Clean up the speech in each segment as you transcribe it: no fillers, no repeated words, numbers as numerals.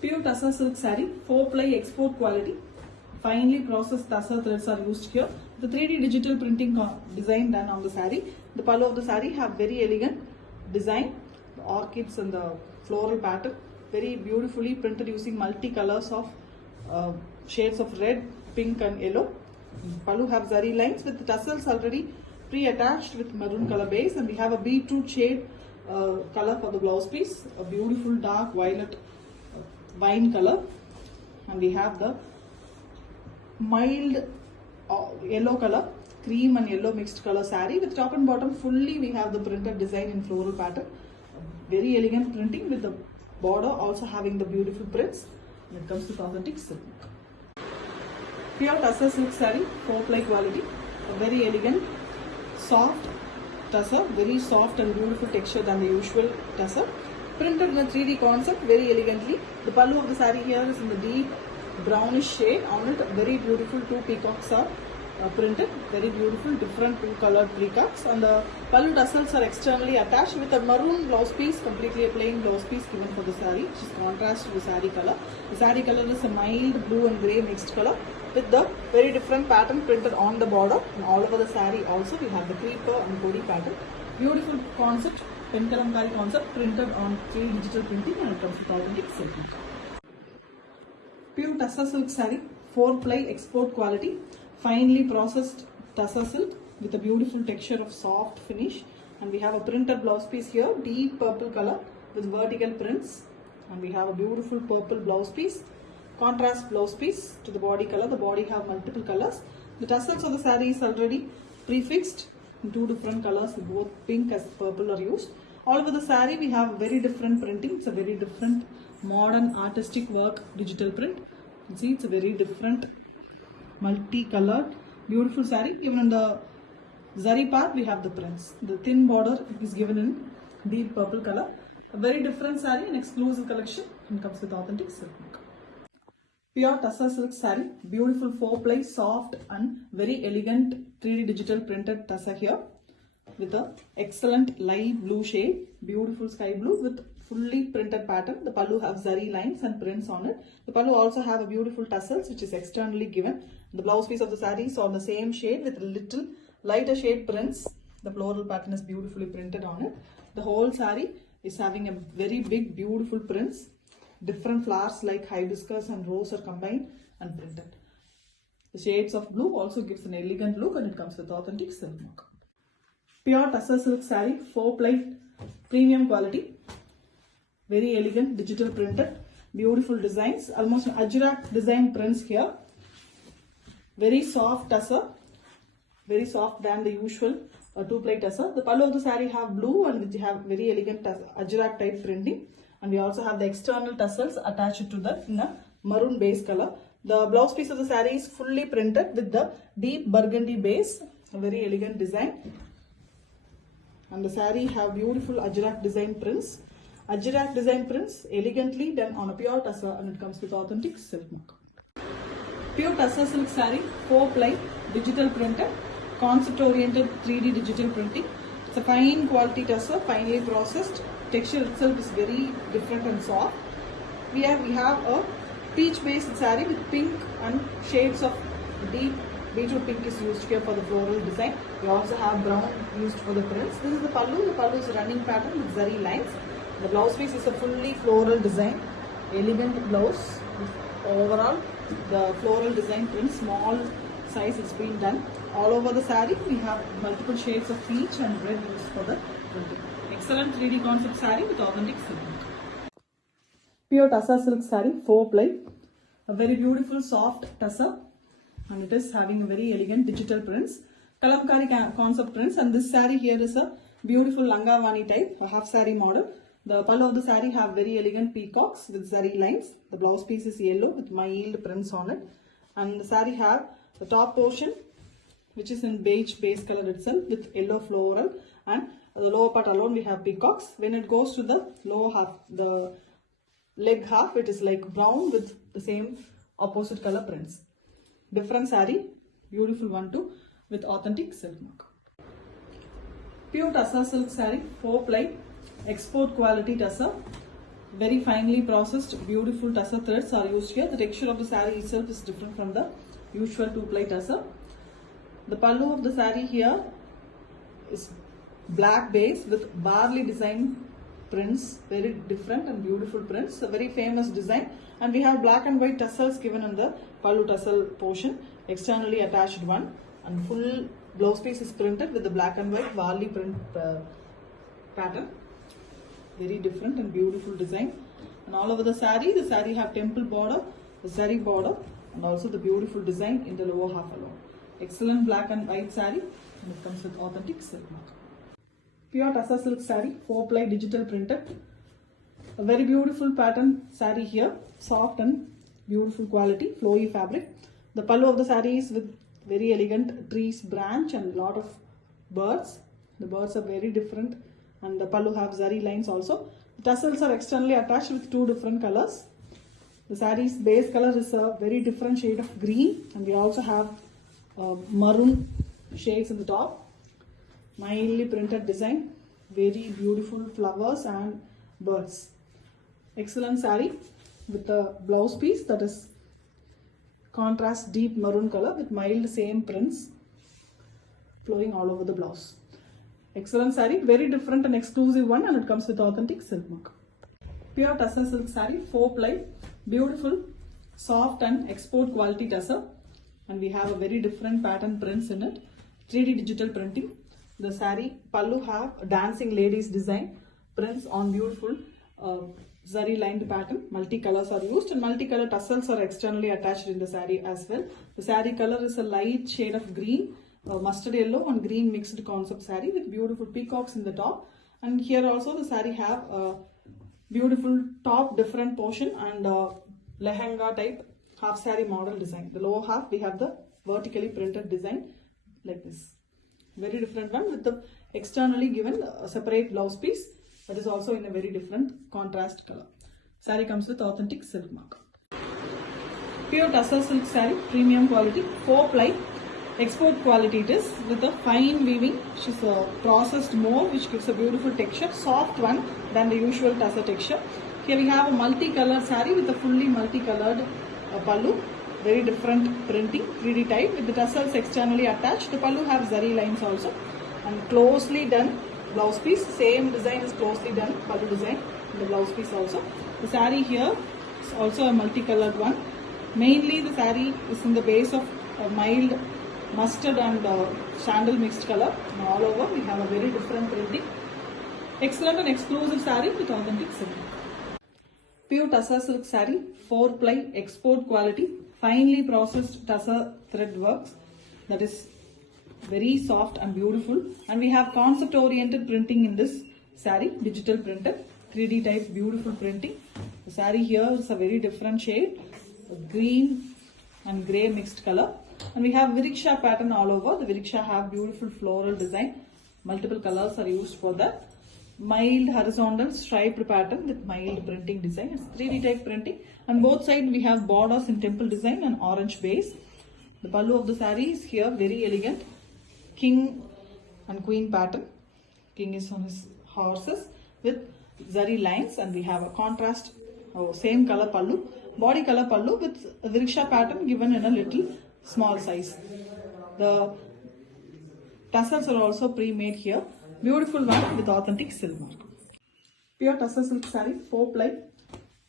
Pure tussar silk saree, 4-ply export quality. Finely processed tussar threads are used here. The 3D digital printing design done on the saree. The pallu of the saree have very elegant design, the orchids and the floral pattern, very beautifully printed using multi colors of shades of red, pink and yellow. Pallu have zari lines with the tassels already pre-attached with maroon color base, and we have a beetroot shade color for the blouse piece, a beautiful dark violet wine color, and we have the mild yellow color, cream and yellow mixed color saree with top and bottom fully we have the printed design in floral pattern, very elegant printing with the border also having the beautiful prints when it comes to authentic silk. Pure tussar silk saree, 4-ply quality, a very elegant soft tussar, very soft and beautiful texture than the usual tussar, printed in a 3D concept very elegantly. The pallu of the saree here is in the deep brownish shade. On it very beautiful 2 peacocks are printed, very beautiful different 2 colored peacocks, and the pallu tassels are externally attached with a maroon blouse piece, completely a plain blouse piece given for the saree, which is contrast to the saree color. The saree color is a mild blue and grey mixed color with the very different pattern printed on the border, and all over the saree also we have the creeper and body pattern. Beautiful concept, pen kalamkari concept printed on 3D digital printing, and it comes with authentic silk. Pure tussar silk saree, 4-ply export quality, finely processed tussar silk with a beautiful texture of soft finish, and we have a printed blouse piece here, deep purple color with vertical prints, and we have a beautiful purple blouse piece, contrast blouse piece to the body color. The body have multiple colors. The tassels of the saree is already prefixed in 2 different colors, both pink as purple are used. All over the saree we have very different printing. It's a very different modern artistic work digital print. You see, it's a very different multi-colored beautiful saree. Even in the zari part we have the prints. The thin border is given in deep purple color. A very different saree, an exclusive collection, and comes with authentic silk. Pure tussar silk saree, beautiful 4-ply, soft and very elegant 3D digital printed tussar here with a excellent light blue shade, beautiful sky blue with fully printed pattern. The pallu have zari lines and prints on it. The pallu also have a beautiful tassels which is externally given. The blouse piece of the saree is on the same shade with little lighter shade prints. The floral pattern is beautifully printed on it. The whole saree is having a very big beautiful prints. Different flowers like hibiscus and rose are combined and printed. The shades of blue also gives an elegant look, and it comes with authentic silk mark. Pure tussar silk saree, 4-ply premium quality, very elegant digital printed, beautiful designs, almost an ajrak design prints here. Very soft tussar, very soft than the usual 2-ply tussar. The pallu of the saree have blue and we have very elegant ajrak type printing, and we also have the external tassels attached to that in a maroon base color. The blouse piece of the saree is fully printed with the deep burgundy base, a very elegant design, and the saree have beautiful ajrak design prints. Ajrak design prints elegantly done on a pure tussar, and it comes with authentic silk mark. Pure tussar silk saree, 4-ply digital printed, concept oriented 3D digital printing. It's a fine quality tussar, finely processed. Texture itself is very different and soft. We have a peach based saree with pink and shades of deep beetroot pink is used here for the floral design. We also have brown used for the prints. This is the pallu. The pallu is a running pattern with zari lines. The blouse piece is a fully floral design, elegant blouse. Overall, the floral design print, small size is being done. All over the saree, we have multiple shades of peach and red used for the printing. Excellent 3D concept saree with authentic silk. Pure tussar silk saree, 4-ply, a very beautiful soft tussar, and it is having a very elegant digital prints, kalamkari concept prints, and this saree here is a beautiful langavani type, a half saree model. The pallu of the saree have very elegant peacocks with zari lines. The blouse piece is yellow with mild prints on it, and the saree have the top portion which is in beige base color itself with yellow floral, and the lower part alone we have peacocks. When it goes to the lower half, the leg half, it is like brown with the same opposite color prints. Different saree, beautiful one too, with authentic silk mark. Pure tussar silk saree, 4-ply, export quality tussar, Very finely processed, beautiful tussar threads are used here. The texture of the saree itself is different from the usual two-ply tussar. The pallu of the saree here is black base with barley design prints, very different and beautiful prints, a very famous design. And we have black and white tassels given in the pallu tassel portion, externally attached one, and full blouse piece is printed with the black and white barley print pattern. Very different and beautiful design. And all over the saree have temple border, the saree border, and also the beautiful design in the lower half alone. Excellent black and white saree, and it comes with authentic silk mark. Pure tussar silk saree, 4-ply digital printed. A very beautiful pattern saree here, soft and beautiful quality, flowy fabric. The pallu of the saree is with very elegant trees branch and lot of birds. The birds are very different, and the pallu have zari lines also. The tassels are externally attached with 2 different colors. The saree's base color is a very different shade of green, and we also have maroon shades in the top. Mildly printed design, very beautiful flowers and birds. Excellent saree with the blouse piece that is contrast deep maroon color with mild same prints flowing all over the blouse. Excellent saree, very different and exclusive one, and it comes with authentic silk mark. Pure tussar silk saree, 4-ply, beautiful, soft and export quality tussar, and we have a very different pattern prints in it. 3D digital printing. The saree pallu have dancing ladies design prints on beautiful zari lined pattern. Multi-colors are used, and multi-color tassels are externally attached in the saree as well. The saree color is a light shade of green, mustard yellow and green mixed concept saree with beautiful peacocks in the top. And here also the saree have a beautiful top different portion and lehenga type half saree model design. The lower half we have the vertically printed design like this. Very different one with the externally given separate blouse piece that is also in a very different contrast color. Saree comes with authentic silk mark. Pure tussar silk saree, premium quality, 4-ply, export quality it is with a fine weaving, which is a processed more, which gives a beautiful texture, soft one than the usual tussar texture. Here we have a multicolored saree with a fully multicolored pallu. Very different printing, 3D type with the tassels externally attached. The pallu have zari lines also, and closely done blouse piece. Same design is closely done, pallu design in the blouse piece also. The saree here is also a multicolored one. Mainly the saree is in the base of a mild mustard and sandal mixed color. And all over we have a very different printing. Excellent and exclusive saree with authentic silk. Pure tussar silk saree, 4-ply, export quality, finely processed tussar thread works, that is very soft and beautiful, and we have concept oriented printing in this saree, digital printed, 3D type beautiful printing. The saree here is a very different shade, green and grey mixed color, and we have Viriksha pattern all over. The Viriksha have beautiful floral design, multiple colors are used for that. Mild horizontal striped pattern with mild printing design. It's 3D type printing, and both sides we have borders in temple design and orange base. The pallu of the saree is here very elegant, king and queen pattern. King is on his horses with zari lines, and we have a contrast same color pallu, body color pallu with a Viriksha pattern given in a little small size. The tassels are also pre-made here. Beautiful one with authentic silk mark. Pure tussar silk saree, 4-ply,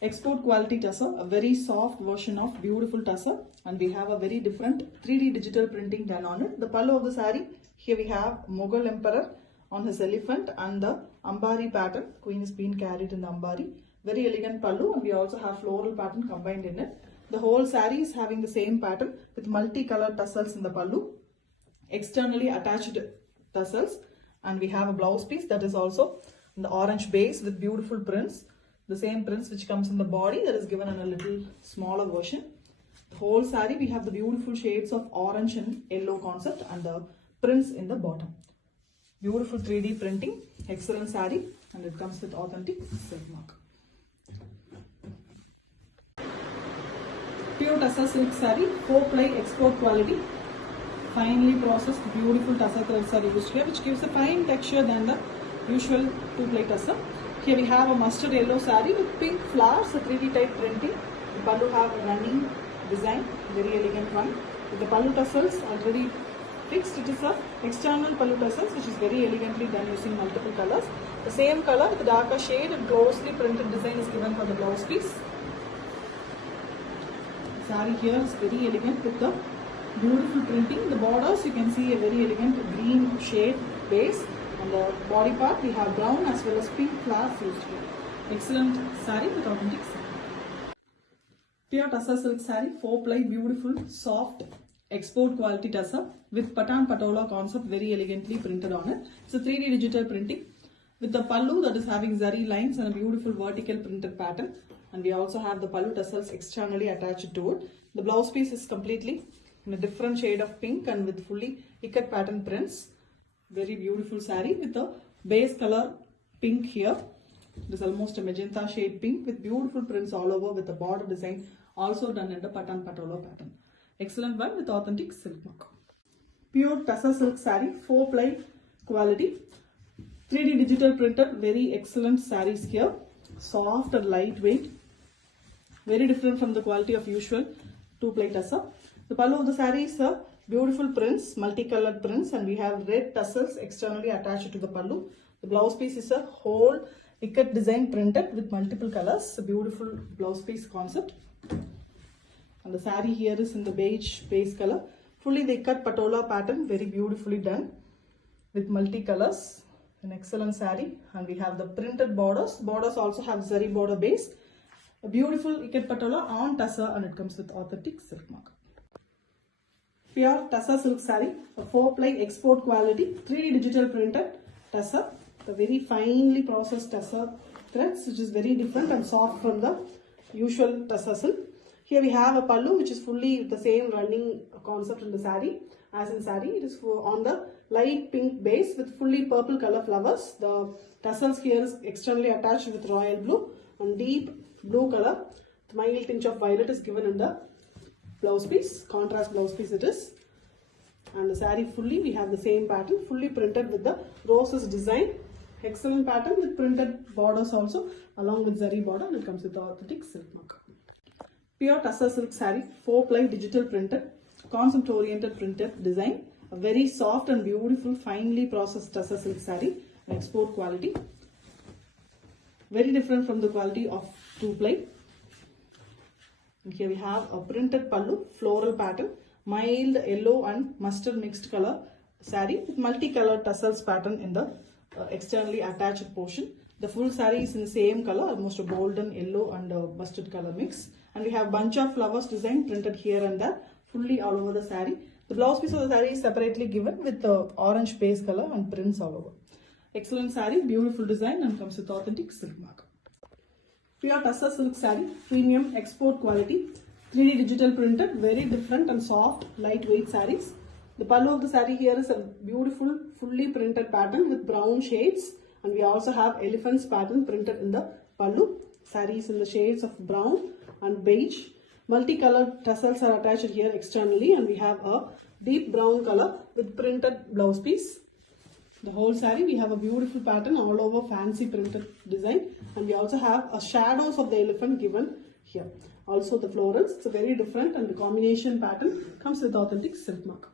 export quality tussar, a very soft version of beautiful tussar, and we have a very different 3D digital printing done on it. The pallu of the saree, here we have Mughal emperor on his elephant and the ambari pattern. Queen is being carried in the ambari. Very elegant pallu, and we also have floral pattern combined in it. The whole saree is having the same pattern with multicolored tassels in the pallu, externally attached tassels. And we have a blouse piece that is also in the orange base with beautiful prints. The same prints which comes in the body that is given in a little smaller version. The whole saree we have the beautiful shades of orange and yellow concept and the prints in the bottom. Beautiful 3D printing, excellent saree, and it comes with authentic silk mark. Pure tussar silk saree, 4-ply, export quality. Finely processed, beautiful tussar threads are used here, which gives a fine texture than the usual 2-ply tussar. Here we have a mustard yellow saree with pink flowers, a 3D type printing. The pallu have a running design, very elegant one. With the pallu tassels already fixed, it is a external pallu tassels which is very elegantly done using multiple colors. The same color with the darker shade and closely printed design is given for the blouse piece. The saree here is very elegant with the beautiful printing. The borders you can see a very elegant green shade base. On the body part we have brown as well as pink flowers used here. Excellent saree with authentic silk. Pure tussar silk saree, 4-ply beautiful soft export quality tussar with patan patola concept very elegantly printed on it. It's a 3D digital printing with the pallu that is having zari lines and a beautiful vertical printed pattern, and we also have the pallu tassels externally attached to it. The blouse piece is completely in a different shade of pink and with fully ikat pattern prints. Very beautiful saree with the base color pink here. It is almost a magenta shade pink with beautiful prints all over with the border design also done in the patan patola pattern. Excellent one with authentic silk mark. Pure tussar silk saree, 4-ply quality, 3D digital printed, very excellent sarees here. Soft and lightweight, very different from the quality of usual 2-ply tussar. The pallu of the saree is a beautiful prints, multicolored prints, and we have red tassels externally attached to the pallu. The blouse piece is a whole ikat design printed with multiple colors. A beautiful blouse piece concept. And the saree here is in the beige base color. Fully the ikat patola pattern, very beautifully done with multicolors. An excellent saree, and we have the printed borders. Borders also have zari border base. A beautiful ikat patola on tussar, and it comes with authentic silk mark. Pure tussar silk saree, a 4-ply export quality, 3D digital printed tussar. The very finely processed tussar threads, which is very different and soft from the usual tussar silk. Here we have a pallu which is fully the same running concept in the saree as in saree. It is on the light pink base with fully purple color flowers. The tassels here is externally attached with royal blue and deep blue color. The mild tinge of violet is given in the blouse piece, contrast blouse piece it is. And the saree fully we have the same pattern, fully printed with the roses design. Excellent pattern with printed borders also along with zari border, and it comes with the authentic silk mark. Pure tussar silk saree, 4-ply digital printed, concept oriented printed design. A very soft and beautiful finely processed tussar silk saree, export quality. Very different from the quality of 2-ply. And here we have a printed pallu, floral pattern, mild yellow and mustard mixed color saree with multicolored tassels pattern in the externally attached portion. The full saree is in the same color, almost a golden yellow and mustard color mix. And we have bunch of flowers design printed here and there, fully all over the saree. The blouse piece of the saree is separately given with the orange base color and prints all over. Excellent saree, beautiful design, and comes with authentic silk mark. Pure tussar silk saree, premium export quality, 3D digital printed, very different and soft, lightweight sarees. The pallu of the saree here is a beautiful, fully printed pattern with brown shades, and we also have elephant's pattern printed in the pallu. Sarees in the shades of brown and beige. Multicolored tassels are attached here externally, and we have a deep brown color with printed blouse piece. The whole saree we have a beautiful pattern all over fancy printed design, and we also have a shadows of the elephant given here. Also the florals, it's a very different and the combination pattern comes with authentic silk mark.